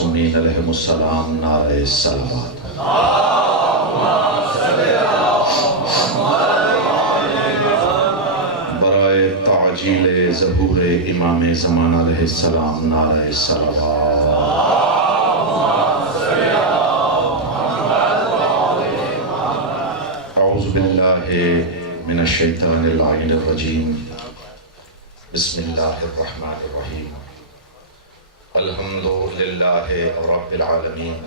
المعصومین علیہم السلام نعرہ صلوات۔ برائے تعجیل ظہور امام زمان علیہ السلام نعرہ صلوات۔ اعوذ باللہ من الشیطان اللعین الرجیم، بسم اللہ الرحمن الرحیم، الحمدللہ رب العالمین،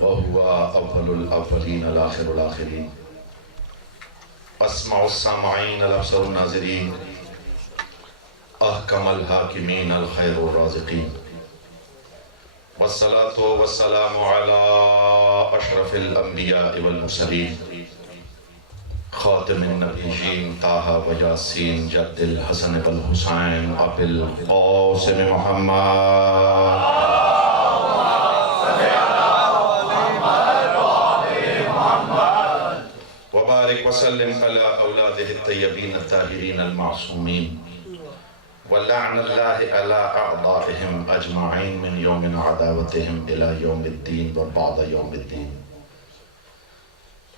وہو اول الاولین الآخر الآخرین، اسمع السامعین الابصر الناظرین، احکم الحاکمین الخیر الرازقین، والصلاة والسلام علی اشرف الانبیاء والمرسلین، خاتم النبیین طٰہٰ و یاسین، جد الحسن والحسین ابی القاسم محمد، وبارک وسلم علی اولادہ الطیبین الطاہرین المعصومین، ولعن اللہ علی اعدائہم اجمعین من یوم عداوتہم الی یوم الدین و بعد یوم الدین۔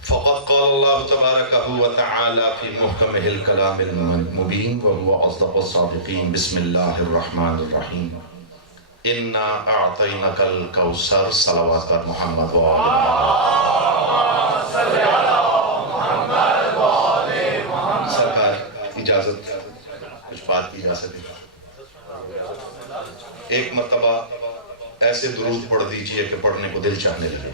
فقد قال اللہ تبارک و تعالی فی محکمہ الکلام المبین وهو اصدق الصادقین، بسم اللہ الرحمن الرحیم، انا اعطینک الکوثر، صلوات پر محمد و آل محمد۔ سرکار اجازت کچھ بات کی جا سکے؟ ایک مرتبہ ایسے درود پڑھ دیجئے کہ پڑھنے کو دل چاہنے لگے۔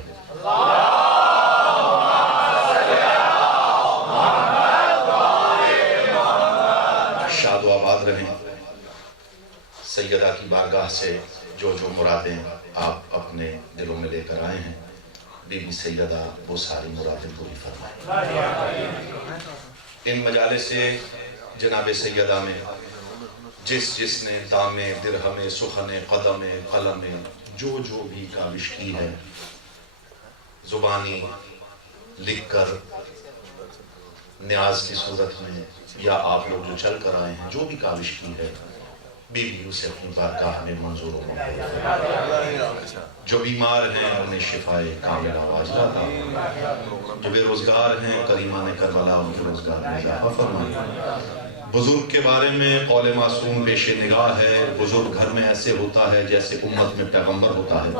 شاد و آباد رہیں، سیدہ کی بارگاہ سے جو جو مرادیں آپ اپنے دلوں میں لے کر آئے ہیں، بی بی سیدہ وہ ساری مرادیں پوری فرمائیں۔ ان مجالس سے جناب سیدہ میں جس نے دام درہم سخن قدم قلم جو بھی کاوش کی ہے، زبانی لکھ کر نیاز کی صورت میں یا آپ لوگ جو چل کر آئے ہیں، جو بھی کاوش کی ہے، بی بی اسے اپنی بارگاہ میں منظور و مقبول۔ جو بیمار ہیں انہیں شفائے کاملہ واجلہ عطا، جو بے روزگار ہیں کریمہ نے کربلا ان کے روزگار میں اضافہ فرمائے۔ بزرگ کے بارے میں قول معصوم پیش نگاہ ہے، بزرگ گھر میں ایسے ہوتا ہے جیسے امت میں پیغمبر ہوتا ہے۔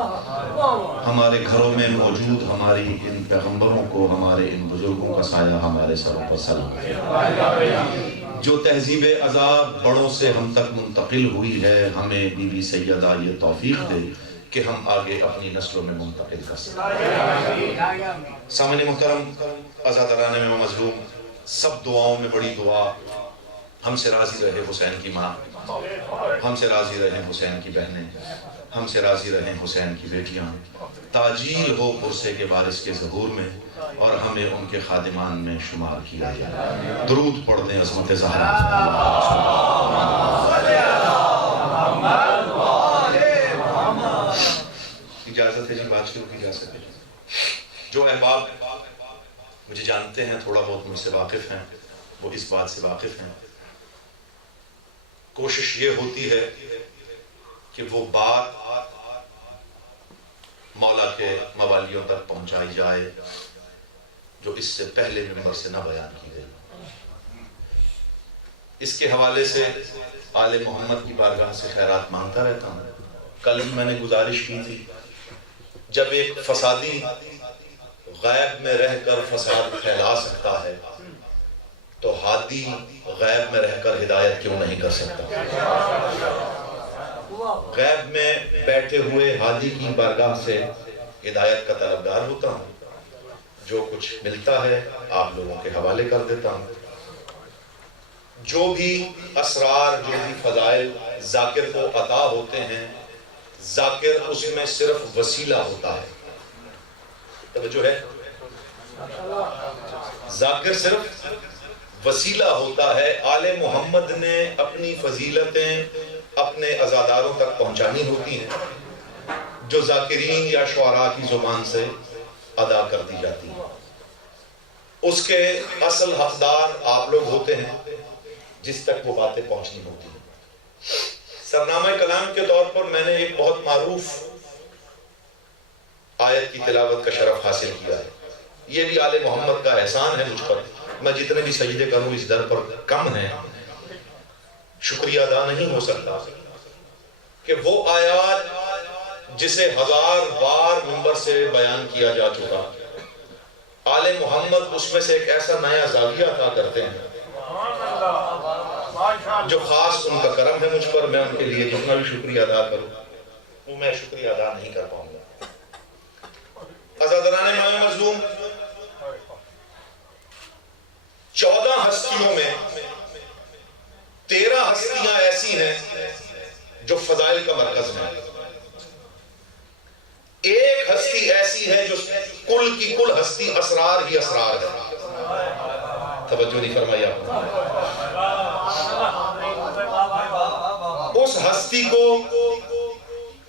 ہمارے گھروں میں موجود ہماری ان پیغمبروں کو، ہمارے ان بزرگوں کا سایہ ہمارے سروں پر سلام ہے۔ جو تہذیب عذاب بڑوں سے ہم تک منتقل ہوئی ہے، ہمیں بی بی سیدہ یہ توفیق دے کہ ہم آگے اپنی نسلوں میں منتقل کر سکیں۔ سامعین محترم، عزاداران میں مظلوم، سب دعاؤں میں بڑی دعا، ہم سے راضی رہے حسین کی ماں، ہم سے راضی رہیں حسین کی بہنیں، ہم سے راضی رہیں حسین کی بیٹیاں، تاجیل ہو پرسے کے وارث کے ظہور میں، اور ہمیں ان کے خادمان میں شمار کیا جائے۔ درود پڑھ دیں عظمت زہرا۔ اجازت ہے جی بات شروع کی جا سکے؟ جو احباب مجھے جانتے ہیں، تھوڑا بہت مجھ سے واقف ہیں، وہ اس بات سے واقف ہیں، کوشش یہ ہوتی ہے کہ وہ بات مولا کے موالیوں تک پہنچائی جائے جو اس سے پہلے منبر سے نہ بیان کی گئی۔ اس کے حوالے سے آل محمد کی بارگاہ سے خیرات مانگتا رہتا ہوں۔ کل ہی میں نے گزارش کی تھی، جب ایک فسادی غیب میں رہ کر فساد پھیلا سکتا ہے تو ہادی غیب میں رہ کر ہدایت کیوں نہیں کر سکتا؟ غیب میں بیٹھے ہوئے ہادی کی بارگاہ سے ہدایت کا طلبگار ہوتا ہوں، جو کچھ ملتا ہے آپ لوگوں کے حوالے کر دیتا ہوں۔ جو بھی اسرار، جو بھی فضائل ذاکر کو عطا ہوتے ہیں، ذاکر اس میں صرف وسیلہ ہوتا ہے۔ توجہ ہے؟ ذاکر صرف وسیلہ ہوتا ہے۔ آل محمد نے اپنی فضیلتیں اپنے عزاداروں تک پہنچانی ہوتی ہیں، جو ذاکرین یا شعراء کی زبان سے ادا کر دی جاتی ہیں۔ اس کے اصل حقدار آپ لوگ ہوتے ہیں جس تک وہ باتیں پہنچنی ہوتی ہیں۔ سرنامہ کلام کے طور پر میں نے ایک بہت معروف آیت کی تلاوت کا شرف حاصل کیا ہے. یہ بھی آل محمد کا احسان ہے مجھ پر. میں جتنے بھی سجدے کروں اس در پر کم ہیں، شکریہ ادا نہیں ہو سکتا کہ وہ آیات جسے 1000 بار منبر سے بیان کیا جا چکا، آل محمد اس میں سے ایک ایسا نیا زاویہ عطا کرتے ہیں جو خاص ان کا کرم ہے مجھ پر. میں ان کے لیے جتنا بھی شکریہ ادا کروں وہ میں شکریہ ادا نہیں کر پاؤں گا. عزاداران امام مظلوم، 14 ہستیوں میں 13 ہستیاں ایسی ہیں جو فضائل کا مرکز ہیں. ایک ہستی ایسی ہے جو کل کی کل ہستی اسرار ہی اسرار ہے. توجہ نہیں فرمائی آپ نے. اس ہستی کو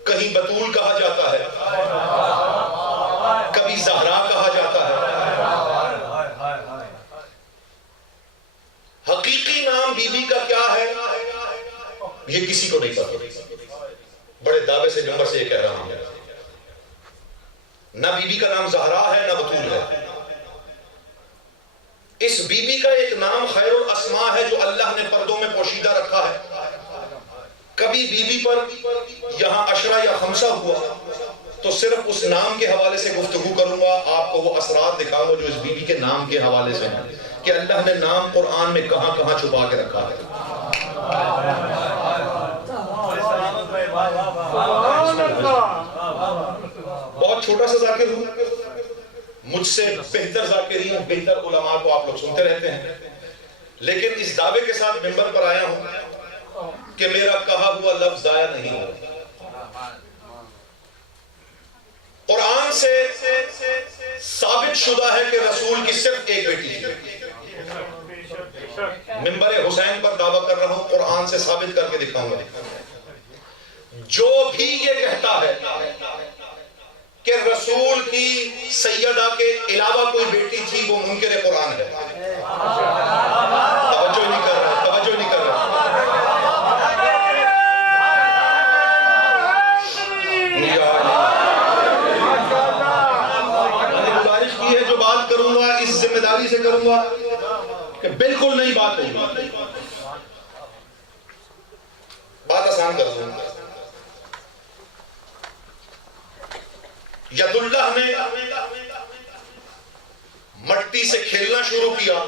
کہیں بطول کہا جاتا ہے، کبھی زہرا کہا جاتا ہے. حقیقی نام بی بی کا کیا ہے یہ کسی کو نہیں پتا. بڑے دعوے سے نمبر سے یہ کہہ رہا ہوں، نہ بی بی کا نام زہرا ہے نہ بطول ہے. اس بی بی کا ایک نام خیر الاسماء ہے جو اللہ نے پردوں میں پوشیدہ رکھا ہے. کبھی بی بی پر یہاں عشرہ یا خمسہ ہوا تو صرف اس نام کے حوالے سے گفتگو کروں گا، آپ کو وہ اثرات دکھاؤں گا جو اس بی بی کے نام کے حوالے سے ہیں کہ اللہ نے نام قرآن میں کہاں کہاں چھپا کے رکھا ہے. بہت چھوٹا سا ذاکر ہوں، مجھ سے بہتر ذاکرین بہتر علماء کو آپ لوگ سنتے رہتے ہیں، لیکن اس دعوے کے ساتھ منبر پر آیا ہوں کہ میرا کہا ہوا لفظ ضائع نہیں ہو. قرآن سے ثابت شدہ ہے کہ رسول کی صرف ایک بیٹی تھی. منبر حسین پر دعویٰ کر رہا ہوں، قرآن سے ثابت کر کے دکھاؤں گا. جو بھی یہ کہتا ہے کہ رسول کی سیدہ کے علاوہ کوئی بیٹی تھی وہ منکر قرآن ہے. توجہ نہیں کر رہا، توجہ نہیں کر رہا. میں نے گزارش کی ہے جو بات کروں گا اس ذمہ داری سے کروں گا کہ بالکل نئی بات ہوگی. بات آسان کر دوں. ید اللہ نے مٹی سے کھیلنا شروع کیا،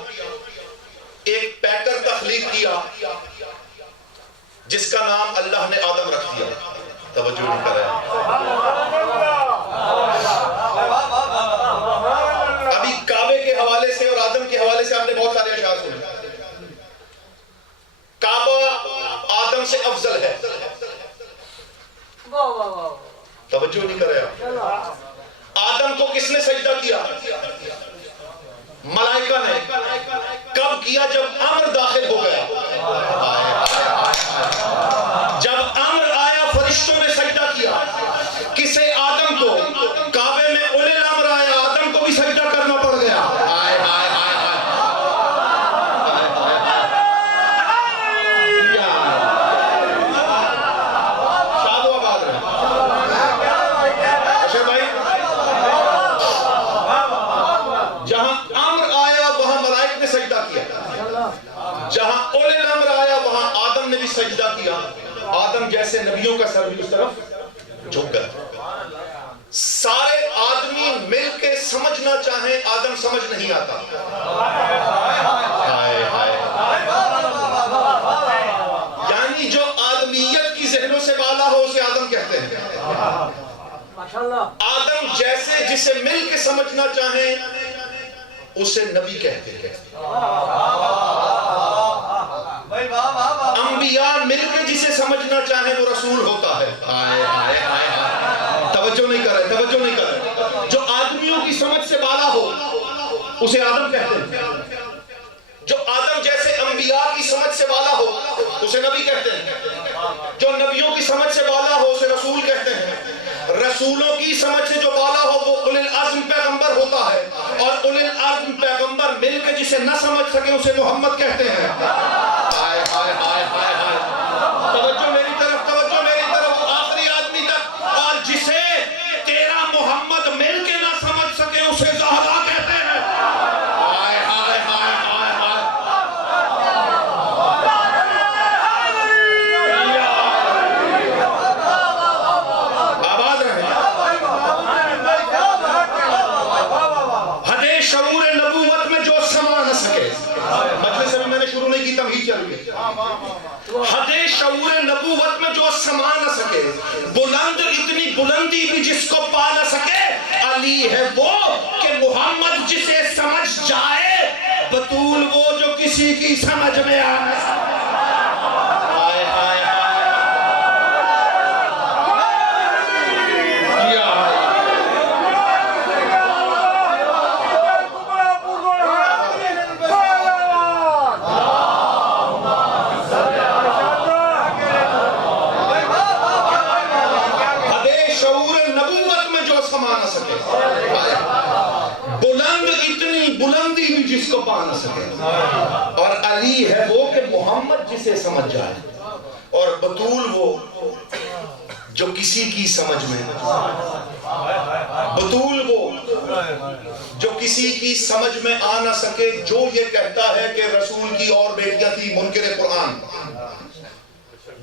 ایک پیکر تخلیق کیا جس کا نام اللہ نے آدم رکھ دیا. توجہ نہیں کر رہا. ابھی کعبے کے حوالے سے اور آدم کے حوالے سے آپ نے بہت سارے اشعار سنے. کعبہ آدم سے افضل ہے. توجہ نہیں کر رہا. آدم کو کس نے سجدہ کیا؟ ملائکہ نے. کب کیا؟ جب امر داخل ہو گیا. جب امر آیا فرشتوں نے سجدہ کیا. کسے؟ آدم کو. کعبے میں اولے الامر آیا، آدم کو بھی سجدہ کرنا پڑ گیا. سجدہ کیا. آدم جیسے نبیوں کا سر بھی اس طرف جھک گیا. سارے آدمی مل کے سمجھنا چاہیں آدم سمجھ نہیں آتا. یعنی جو آدمیت کی ذہنوں سے بالا ہو اسے آدم کہتے ہیں. آدم جیسے جسے مل کے سمجھنا چاہیں اسے نبی کہتے ہیں. انبیاء مل کے جسے سمجھنا چاہیں وہ رسول ہوتا ہے. توجہ نہیں کر رہے، توجہ نہیں کر رہے. جو آدمیوں کی سمجھ سے بالا ہو اسے آدم کہتے ہیں. جو آدم جیسے انبیاء کی سمجھ سے بالا ہو اسے نبی کہتے ہیں. جو نبیوں کی سمجھ سے بالا ہو اسے رسول کہتے ہیں. رسولوں کی سمجھ سے جو بالا ہو وہ اولی العزم پیغمبر ہوتا ہے، اور اولی العزم پیغمبر مل کے جسے نہ سمجھ سکے اسے محمد کہتے ہیں. توجہ میری طرف حد شعور نبوت میں جو سما نہ سکے، بلند اتنی بلندی بھی جس کو پا نہ سکے، علی ہے وہ کہ محمد جسے سمجھ جائے، بطول وہ جو کسی کی سمجھ میں آ نہ سکے۔ بلندی بھی جس کو پا نہ سکے، اور علی ہے وہ کہ محمد جسے سمجھ جائے، اور بطول وہ جو کسی کی سمجھ میں، بطول وہ جو کسی کی سمجھ میں آ نہ سکے، جو یہ کہتا ہے کہ رسول کی اور بیٹیاں تھی، منکر قرآن۔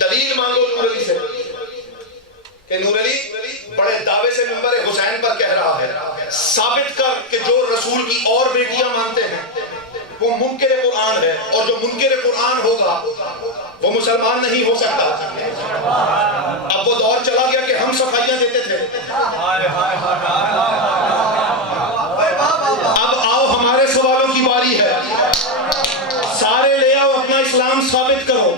دلیل مانگو نور علی سے کہ نور علی بڑے دعوے سے منبر حسین پر کہہ رہا ہے، ثابت کر کہ جو رسول کی اور بیٹیاں مانتے ہیں وہ منکر قرآن ہے، اور جو منکر قرآن ہوگا وہ مسلمان نہیں ہو سکتا۔ اب وہ دور چلا گیا کہ ہم صفائیاں دیتے تھے، اب آؤ ہمارے سوالوں کی باری ہے، سارے لے آؤ اپنا اسلام ثابت کرو۔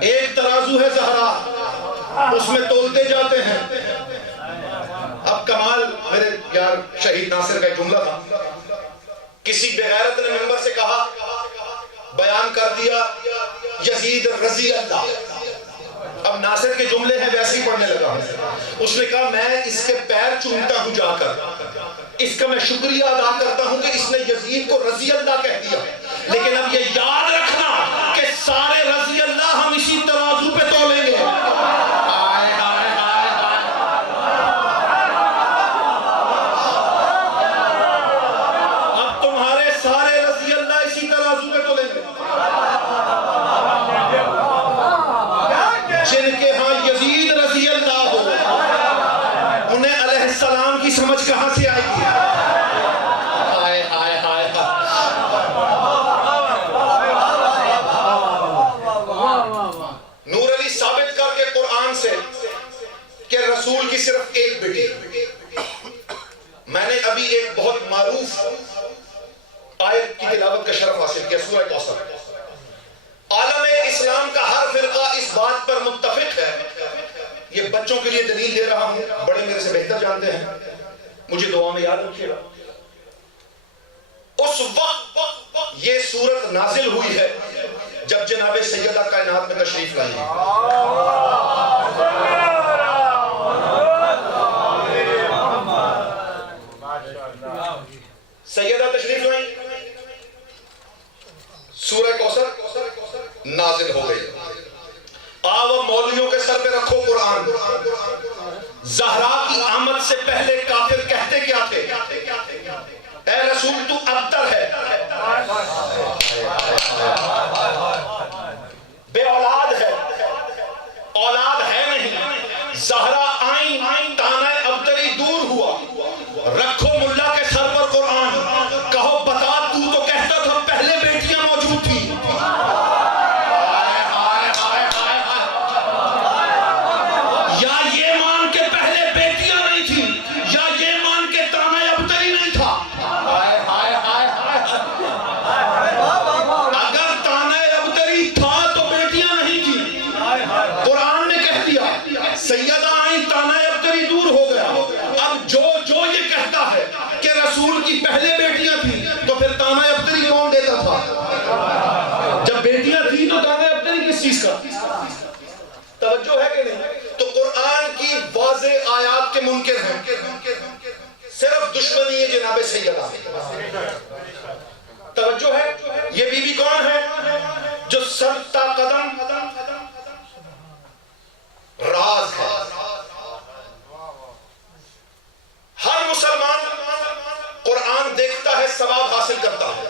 ایک ترازو ہے زہرا، اس میں تولتے جاتے ہیں۔ اب کمال میرے یار شہید ناصر کا ایک جملہ تھا، کسی بغیرت نے منبر سے کہا، بیان کر دیا یزید رضی اللہ۔ اب ناصر کے جملے ہیں ویسے ہی پڑھنے لگا، اس نے کہا میں اس کے پیر چومتا ہوں جا کر، اس کا میں شکریہ ادا کرتا ہوں کہ اس نے یزید کو رضی اللہ کہہ دیا، لیکن اب یہ یاد رکھنا کہ سارے رضی اللہ ہم اسی ترازو پہ تولیں گے۔ کہاں سے آئی تھی؟ آئے آئے آئے نور علی ثابت کر کے قرآن سے کہ رسول کی صرف ایک بیٹی۔ میں نے ابھی ایک بہت معروف آیت کی تلاوت کا شرف حاصل کیا، سورہ کوثر۔ عالم اسلام کا ہر فرقہ اس بات پر متفق ہے، یہ بچوں کے لیے دلیل دے رہا ہوں، بڑے میرے سے بہتر جانتے ہیں، مجھے دعا میں یاد رکھیے گا۔ اس وقت یہ سورت نازل ہوئی ہے جب جناب سیدہ کائنات میں تشریف لائی۔ سیدہ تشریف لائی، سورہ کوثر نازل ہو گئی۔ آو مولویوں کے سر پہ رکھو قرآن۔ زہرا کی آمد سے پہلے کافر کہتے کیا تھے؟ اے رسول تو ابتر ہے، بے اولاد ہے، اولاد ہے نہیں۔ زہرا آئیں، تانہ ابتری دور ہوا۔ رکھو ملا کے سر پر قرآن، کہو بتا تو کہتا تھا پہلے بیٹیاں موجود تھی۔ سیدہ آئیں، تانہ ابتری دور ہو گیا۔ اب جو یہ کہتا ہے کہ رسول کی پہلے بیٹیاں تھیں تو پھر تانہ ابتری کون دیتا تھا؟ جب بیٹیاں تھیں تو تانہ ابتری کس چیز کا؟ توجہ ہے کہ نہیں؟ تو قرآن کی واضح آیات کے منکر ہیں، صرف دشمنی ہے جناب سیدہ۔ توجہ ہے؟ یہ بی بی کون ہے؟ جو سر تا قدم راز ہے۔ ہر مسلمان قرآن دیکھتا ہے، ثواب حاصل کرتا ہے،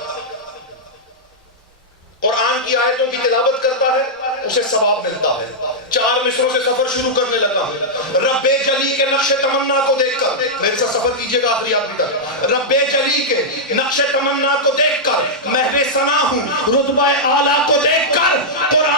قرآن کی آیتوں کی تلاوت کرتا ہے، اسے ثواب ملتا ہے۔ 4 مصروں سے سفر شروع کرنے لگا ہوں۔ رب جلی کے نقش تمنا کو دیکھ کر، میرے ساتھ سفر کیجئے گا آخری آخری تک۔ رب جلی کے نقش تمنا کو دیکھ کر محو ثنا ہوں، رتبہ اعلیٰ کو دیکھ کر قرآن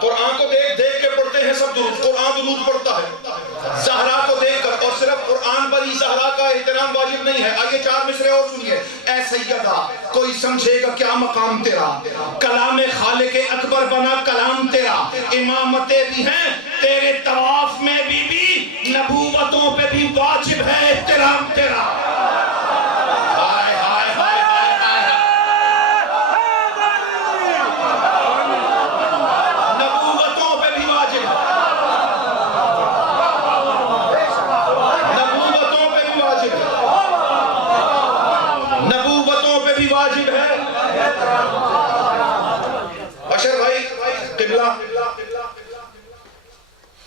قرآن کو دیکھ دیکھ کے پڑھتے ہیں سب درود، قرآن درود پڑھتا ہے زہرا کو دیکھ کر، اور صرف قرآن پر ہی زہرا کا احترام واجب نہیں ہے۔ آئیے 4 مصرے اور سنیے۔ اے سیدہ کوئی سمجھے گا کیا مقام تیرا، کلام خالق اکبر بنا کلام تیرا، امامتیں بھی ہیں تیرے طواف میں بھی نبوتوں پہ بھی واجب ہے احترام تیرا۔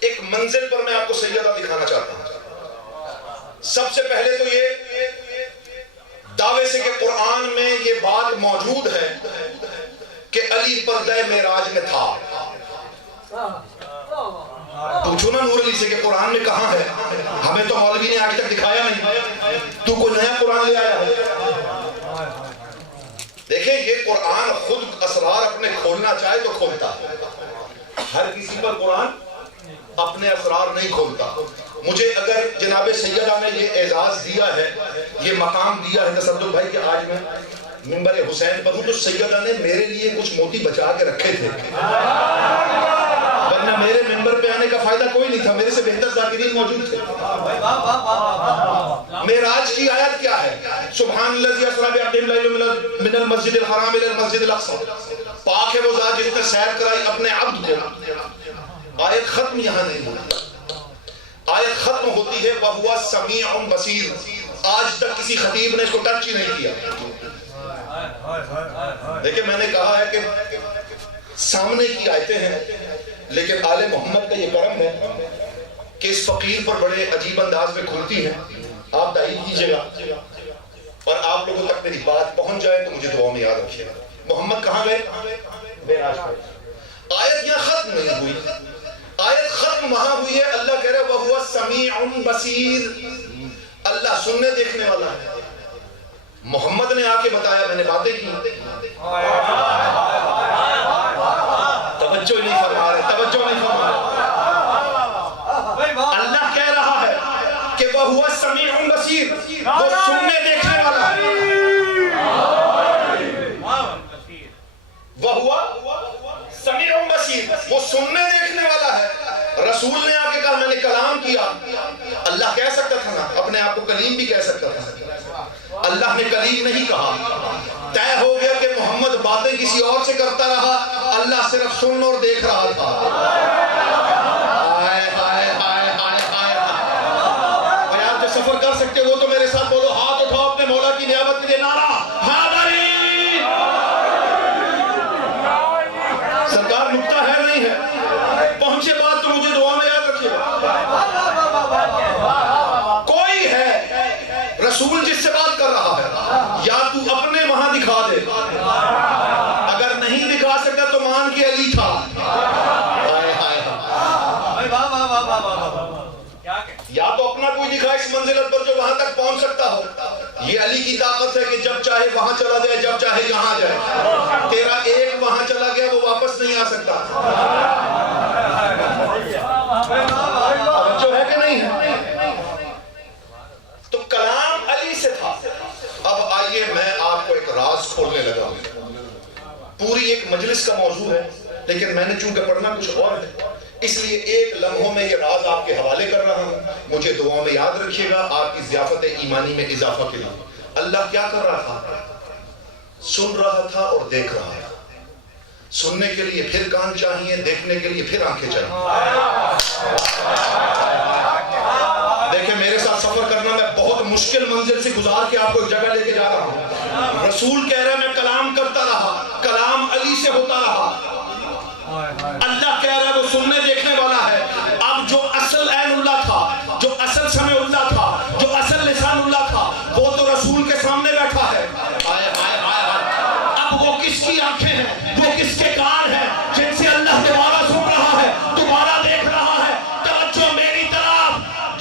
ایک منزل پر میں آپ کو سیدہ دکھانا چاہتا ہوں۔ سب سے پہلے تو یہ دعوے سے کہ قرآن میں یہ بات موجود ہے کہ علی پردہ معراج میں تھا۔ پوچھو نا نور علی سے کہ قرآن میں کہاں ہے، ہمیں تو مولوی نے آج تک دکھایا نہیں، تو کوئی نیا قرآن لے آیا ہے۔ دیکھیں یہ قرآن خود اسرار اپنے کھولنا چاہے تو کھولتا ہے، ہر کسی پر قرآن اپنے اسرار نہیں کھولتا۔ مجھے اگر جناب سیدہ نے یہ اعزاز دیا ہے، یہ مقام دیا ہے تصدق بھائی کہ آج میں منبر حسین پر ہوں، تو سیدہ نے میرے لیے کچھ موتی بچا کے رکھے تھے، ورنہ میرے منبر پہ آنے کا فائدہ کوئی نہیں تھا، میرے سے بہتر ذاکرین موجود تھے۔ معراج کی آیت کیا ہے؟ سبحان الذی اسری بعبدہ من المسجد الحرام الی المسجد الاقصی، پاک ہے وہ ذات جس نے سیر کرائی اپنے عبد کو۔ آیت ختم یہاں نہیں ہوتی، آیت ختم ہوتی ہے وَهُوَ السَّمِيعُ الْبَصِيرُ۔ آج تک کسی خطیب نے اس کو ٹچ ہی نہیں کیا۔ دیکھیں میں نے کہا ہے کہ سامنے کی آیتیں ہیں، لیکن آل محمد کا یہ کرم ہے کہ اس فقیر پر بڑے عجیب انداز میں کھلتی ہیں۔ آپ تائید کیجئے گا اور آپ لوگوں تک میری بات پہنچ جائے تو مجھے دعا میں یاد رکھیے گا۔ محمد کہاں گئے؟ معراج پر۔ آیت یہاں ختم نہیں ہوئی، آیت ختم وہاں ہوئی ہے، اللہ کہہ رہا ہے وَهُوَ السَّمِيعُ الْبَصِيرُ، اللہ سننے دیکھنے والا ہے۔ محمد نے آ کے بتایا، میں نے باتیں کی، توجہ نہیں فرما رہے، توجہ نہیں فرما رہے۔ اللہ کہہ رہا ہے کہ وَهُوَ السَّمِيعُ الْبَصِيرُ، وہ سننے دیکھنے والا ہے۔ وَهُوَ السَّمِيعُ الْبَصِيرُ، وہ سننے دیکھنے والا ہے۔ رسول نے آ کے کہا میں نے کلام کیا، اللہ کہہ سکتا تھا نا، اپنے آپ کو کلیم بھی کہہ سکتا تھا، اللہ نے کلیم نہیں کہا۔ طے ہو گیا کہ محمد باتیں کسی اور سے کرتا رہا، اللہ صرف سن اور دیکھ رہا تھا۔ ہائے ہائے ہائے ہائے ہائے۔ اور آپ جو سفر کر سکتے وہ تو میرے ساتھ بولو، ہاتھ اٹھاؤ اپنے مولا کی نعمت کے لیے، نعرہ حیدری۔ سرکار نکتہ ہے نہیں ہے، پہنچے بات تو مجھے دعا میں یاد رکھیے۔ کوئی ہے رسول جس سے بات کر رہا ہے، یا تو اپنے وہاں دکھا دے، اگر نہیں دکھا سکتا تو مان کے علی تھا۔ یا تو اپنا کوئی دکھا اس منزلت پر جو وہاں تک پہنچ سکتا ہو۔ یہ علی کی طاقت ہے کہ جب چاہے وہاں چلا جائے، جب چاہے یہاں جائے۔ تیرا ایک وہاں چلا گیا وہ واپس نہیں آ سکتا۔ جو ہے کہ نہیں ہے؟ تو کلام علی سے تھا۔ اب آئیے میں آپ کو ایک راز کھولنے لگا ہوں، پوری ایک مجلس کا موضوع ہے، لیکن میں نے چونکہ پڑھنا کچھ اور ہے، اس لیے ایک لمحوں میں یہ راز آپ کے حوالے کر رہا ہوں، مجھے دعاؤں میں یاد رکھیے گا آپ کی ضیافت ایمانی میں اضافہ کے لیے۔ اللہ کیا کر رہا تھا؟ سن رہا تھا اور دیکھ رہا تھا۔ سننے کے لیے پھر کان چاہیے، دیکھنے کے لیے پھر آنکھیں چاہیے۔ دیکھیں میرے ساتھ سفر کرنا میں بہت مشکل منزل سے گزار کے آپ کو ایک جگہ لے کے جا رہا ہوں۔ رسول کہہ رہا ہے میں کلام کرتا رہا، کلام علی سے ہوتا رہا۔ اللہ کہہ رہا ہے وہ سننے دیکھنے والا ہے۔ اب جو اصل عین اللہ تھا، جو اصل سمع اللہ تھا، جو اصل لسان اللہ تھا، وہ تو رسول کے سامنے بیٹھا ہے۔ اب وہ کس کی آنکھیں ہیں، وہ کس کے کان ہیں جن سے اللہ دوبارہ سن رہا ہے، دوبارہ دیکھ رہا ہے۔ توجہ میری طرف،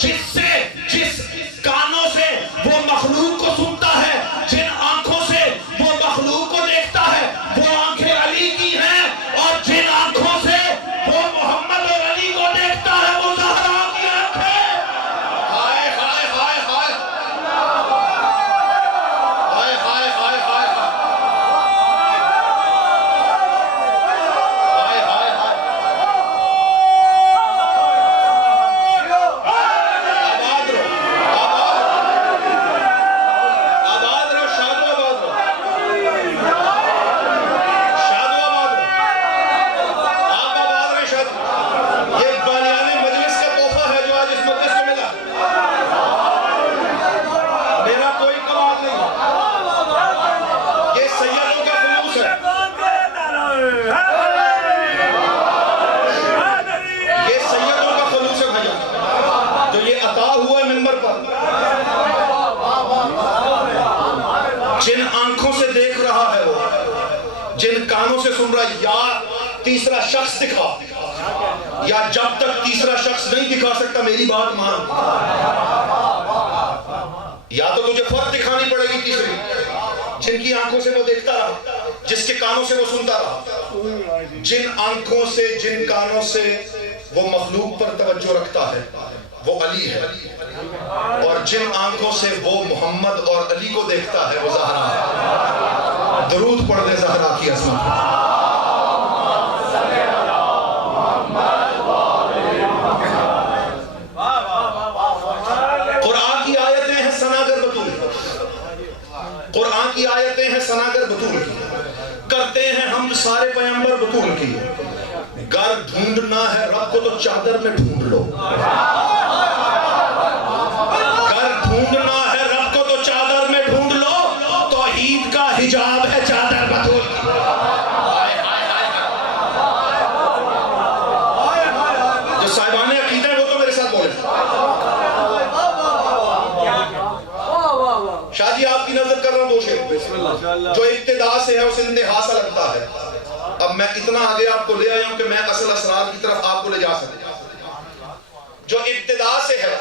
جس کانوں سے وہ مخلوق کو سنتا ہے، جن آنکھوں سے وہ مخلوق کو دیکھتا ہے، وہ آنکھیں علی کی ہیں، اور جن یا تیسرا شخص دکھا، یا جب تک تیسرا شخص نہیں دکھا سکتا میری بات مان. یا تو تجھے فرق دکھانی پڑے گی تیسری، جن کی آنکھوں سے وہ دیکھتا رہا، جس کے کانوں سے وہ سنتا رہا، جن آنکھوں سے جن کانوں سے وہ مخلوق پر توجہ رکھتا ہے وہ علی ہے، اور جن آنکھوں سے وہ محمد اور علی کو دیکھتا ہے وہ زہرا ہے. درود پڑھ دے زہرا کی عظمت پر. قرآن کی آیتیں ہیں سناگر بطول، قرآن کی آیتیں ہیں سناگر بطول کی، کرتے ہیں ہم سارے پیغمبر بطول کی. گر ڈھونڈنا ہے رب کو تو چادر میں ڈھونڈ لو، گر ڈھونڈنا ہے رب کو تو چادر میں ڈھونڈ لو. توحید کا حجاب ہے چادر بطول کی. جو صاحبان عقیدہ ہیں وہ تو میرے ساتھ بولے. شاہ جی آپ کی نظر کر رہا ہوں دو شعر جو ابتدا سے ہے اس انتہا سے لگتا ہے. اب میں اتنا آگے آپ کو لے آیا ہوں کہ میں اصل اسرار کی طرف آپ کو لے جا سکتا. جو ابتدا سے ہے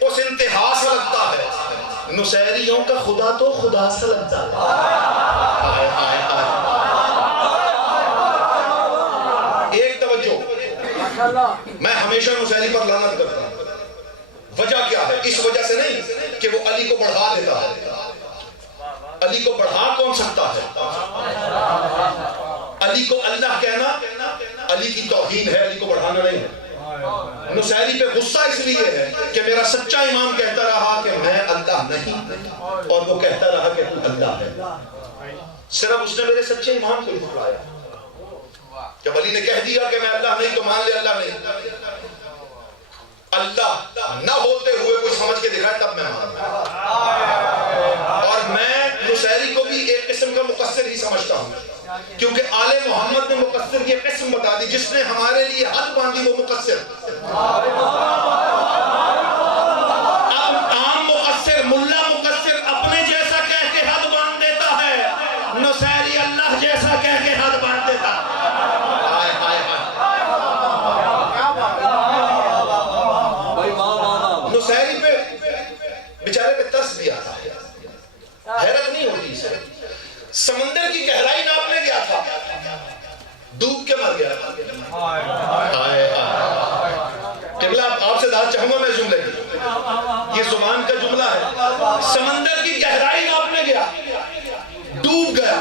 اس انتہا سے لگتا ہے. نصیریوں کا خدا تو خدا سے لگتا ہے. ایک توجہ، میں ہمیشہ نصیری پر لعنت کرتا ہوں. وجہ کیا ہے؟ اس وجہ سے نہیں کہ وہ علی کو بڑھا دیتا ہے. علی کو بڑھا کون سکتا ہے؟ علی کو اللہ کہنا علی کی توہین ہے، علی کو بڑھانا نہیں ہے. نصیری پہ غصہ اس لیے ہے کہ میرا سچا امام کہتا رہا کہ میں اللہ نہیں، اور وہ کہتا رہا کہ تو اللہ ہے. صرف اس نے میرے سچے امام کو جھٹلایا. جب علی نے کہہ دیا کہ میں اللہ نہیں تو مان لے اللہ نہیں. اللہ نہ ہوتے ہوئے کوئی سمجھ کے دکھائے تب میں مانتا. اور میں نصیری کو بھی ایک قسم کا مقصر ہی سمجھتا ہوں، کیونکہ آل محمد نے مقصر کی قسم بتا دی. جس نے ہمارے لیے حد باندھی وہ مقصر. اب عام مقصر ملا مقصر اپنے جیسا کہہ کے حد باندھ دیتا ہے، نصیری اللہ جیسا کہہ کے حد باندھ دیتا. نصیری پہ بیچارے پہ ترس بھی آتا ہے، حیرت نہیں ہوتی اسے. سمندر کی گہرائی ناپنے گیا تھا، ڈوب کے مر گیا. قبلہ آپ سے داد چاہوں گا میں جملے کی، یہ زبان کا جملہ ہے. سمندر کی گہرائی ناپنے گیا، ڈوب گیا.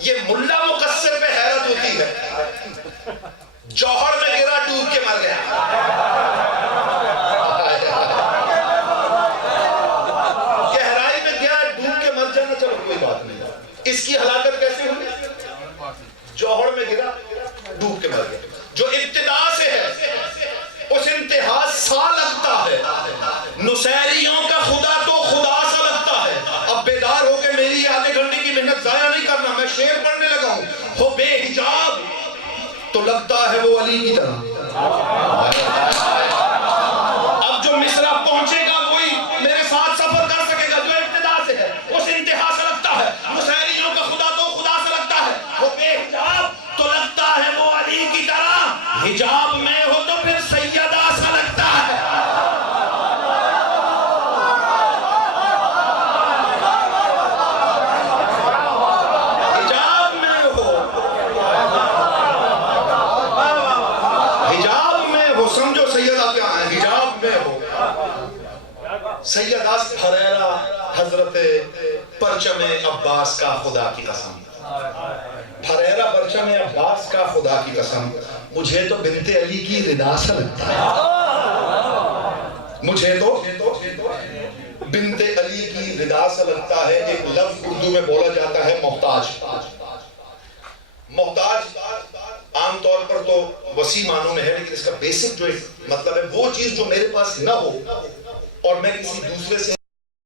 یہ ملا مقصر پہ حیرت ہوتی ہے. جوہر میں گرا، ڈوب کے مر گیا. گہرائی میں گیا، ڈوب کے مر جانا چلو کوئی بات نہیں. اس کی ہلاکت کیسے ہوئی؟ جوہر میں گرا، ڈوب کے مر گیا. جو ابتدا سے ہے اس انتہا سا لگتا ہے. نصیریوں کا خدا تو خدا سا لگتا ہے. اب بیدار ہو کے میری آدھے گھنٹے کی محنت ضائع نہیں کرنا. میں شعر پڑھنے لگا ہوں. ہو بے حجاب تو لگتا ہے وہ علی کی طرح. اب جو مصرع پہنچے گا وہی میرے ساتھ سفر کر سکے گا. جو ابتدا سے ہے اس انتہا سے لگتا ہے. نصیریوں کا خدا تو خدا سے لگتا ہے. وہ بے حجاب تو لگتا ہے وہ علی کی طرح. حجاب میں ہو تو پھر سیدہ سا لگتا ہے. حجاب میں ہو، حجاب میں ہو. سمجھو سیدہ کیا ہے؟ حجاب میں ہو. سیدہ حریرہ حضرت پرچم عباس کا خدا کی قسم، حریرہ پرچم عباس کا خدا کی قسم. مجھے تو بنت علی کی ردا سا لگتا ہے. مجھے تو بنت علی کی ردا سا لگتا ہے. ایک لفظ اردو میں بولا جاتا ہے محتاج. محتاج عام طور پر تو وسیع معنوں میں ہے، لیکن اس کا بیسک جو مطلب ہے وہ چیز جو میرے پاس نہ ہو اور میں کسی دوسرے سے